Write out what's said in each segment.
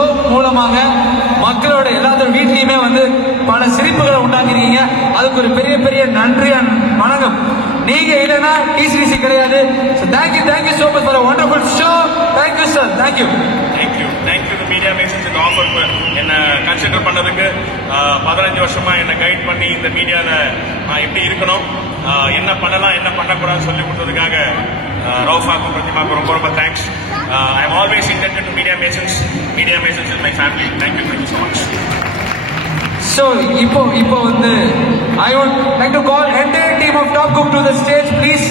Show மூலமாக மக்களோட எல்லாத்தோட வீட்லையுமே வந்து பல சிரிப்புகளை உண்டாக்கிருக்கீங்க. அதுக்கு ஒரு பெரிய பெரிய நன்றி வணக்கம். நீங்க இல்லைன்னா டிசிடிசி கிடையாது. Thank you so much for a wonderful show. Thank you sir. Thank you the media masons இந்த ஆஃபர் என்ன கன்சிடர் பண்ணதுக்கு. 15 வருஷமா என்ன கைட் பண்ணி இந்த மீடியால நான் எப்படி இருக்கணும், என்ன பண்ணலாம் என்ன பண்ணக்கூடாதுன்னு சொல்லி கொடுத்ததுக்காக ரவுஃபாக்கும் பிரதிமாக்கும் ரொம்ப ரொம்ப thanks. I am always intended to media masons is my family. Thank you so much. So இப்போ வந்து I would like to call entire team of Top Cook to the stage please.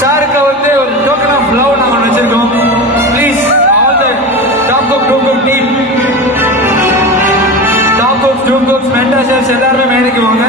சாருக்கு வந்து ஒரு token of love நாங்க வச்சிருக்கோம். Please all the Top Cook team, Top Cook mentors எல்லாரும் மேடைக்கு வாங்க.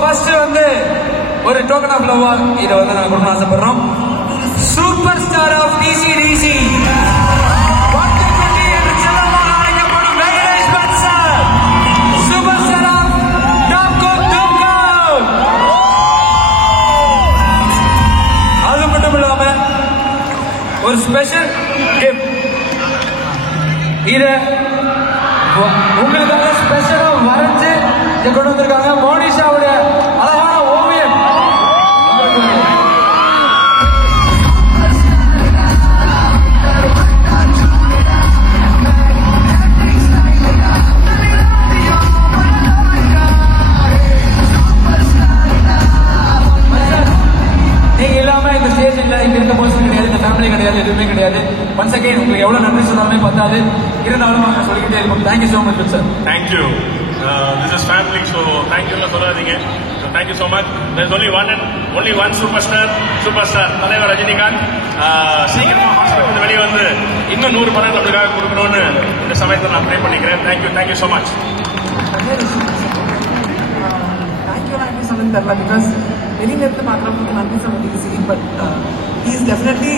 ஃபர்ஸ்ட் வந்து ஒரு டோக்கன் ஆஃப் லவ் இதை வந்து நாங்கள் கொடுக்க ஆசைப்படுறோம். சூப்பர் ஸ்டார் ஆஃப் டிசிடிசி என்று செல்லமாக அழைக்கப்படும் Venkatesh Bhat sir, super star of top cook. அது மட்டும் இல்லாம ஒரு ஸ்பெஷல் கிஃப்ட் இதை உங்களுக்காக ஸ்பெஷலா வரைஞ்சு கொண்டு வந்திருக்காங்க. மோனிஷாவுடைய அழகான ஓவியம். நீங்க இல்லாம இந்த ஸ்டேஜ் இல்ல, இங்க இருக்க பர்சன் கிடையாது, இந்த ஃபேமிலி கிடையாது, எதுவுமே கிடையாது. ஒன்ஸ் அகைன் உங்களுக்கு எவ்வளவு நன்றி சொன்னாலுமே பத்தாது. இருந்தாலும் நாங்க சொல்லிக்கிட்டே இருக்கோம். Thank you so much sir. Thank you. This is family, so thank you சொல்லாதீங்க. So thank you so much. There is only one superstar தலைவர் ரஜினிகாந்த். சீக்கிரமா ஹாஸ்பிட்டல் வெளியே வந்து இன்னும் 100 படம் நம்மளுக்காக கொடுக்கணும்னு இந்த சமயத்தில் நான் ப்ரே பண்ணிக்கிறேன். Thank you so much. தேங்க்யூ சொல்லுங்க தெரியல, பிகாஸ் வெளியிலிருந்து பார்க்குறவங்களுக்கு நன்றி சொல்றது easy, but he is definitely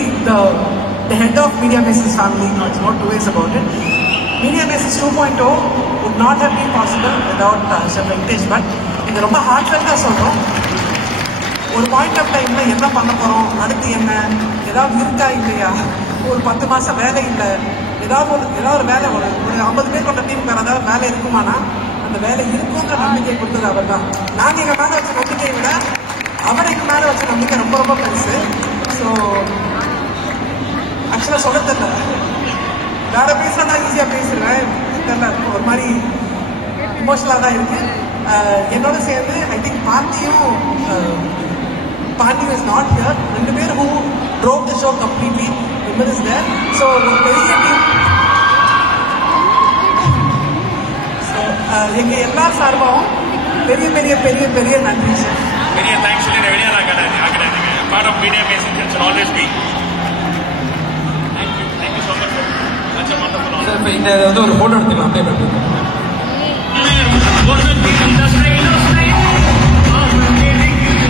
the head of Media Masons family. No, it's not two ways about it. Media Masons 2.0 would not have been possible without Sir Venkatesh Bhatt. இது ரொம்ப ஹார்ட்ஃபெல்ட்டாக சொல்கிறோம். ஒரு பாயிண்ட் ஆஃப் டைமில் என்ன பண்ண போகிறோம், அடுத்து என்ன, ஏதாவது இருக்கா இல்லையா, ஒரு 10 மாதம் வேலை இல்லை, ஏதாவது ஒரு வேலை, ஒரு 50 பேர் கொண்ட டீம் வேறு ஏதாவது வேலை இருக்குமானா அந்த வேலை இருக்குங்கிற நம்பிக்கை கொடுத்தது அவர் தான். நாங்கள் எங்கள் மேலே வச்ச நம்பிக்கையை விட அவர் எங்கள் மேலே வச்ச நம்பிக்கை ரொம்ப ரொம்ப பெருசு. ஸோ ஆக்சுவலாக சொல்ல தெரியல, வேற பேசுனா நான் ஈஸியாக பேசிடுவேன், தெரியல ஒரு மாதிரி இமோஷனலாக தான் இருக்கு. என்னோட சேர்ந்து ஐ திங்க் பாண்டியும் இஸ் நாட் ஹியர். 2 பேர் who drove the show completely. Vimar is there. So ஒரு பெரிய டீம். ஸோ எங்க எல்லா சார்பாகவும் பெரிய பெரிய பெரிய பெரிய நன்றி சார். பெரிய தேங்க்ஸ் சொல்லி வெளியே ஆகிறாங்க. Part of media masons should always be. Thank you so much sir. that's a wonderful honor. இந்த வந்து ஒரு போட்டோ எடுத்துக்கலாம். அப்ளை பண்ணுங்க.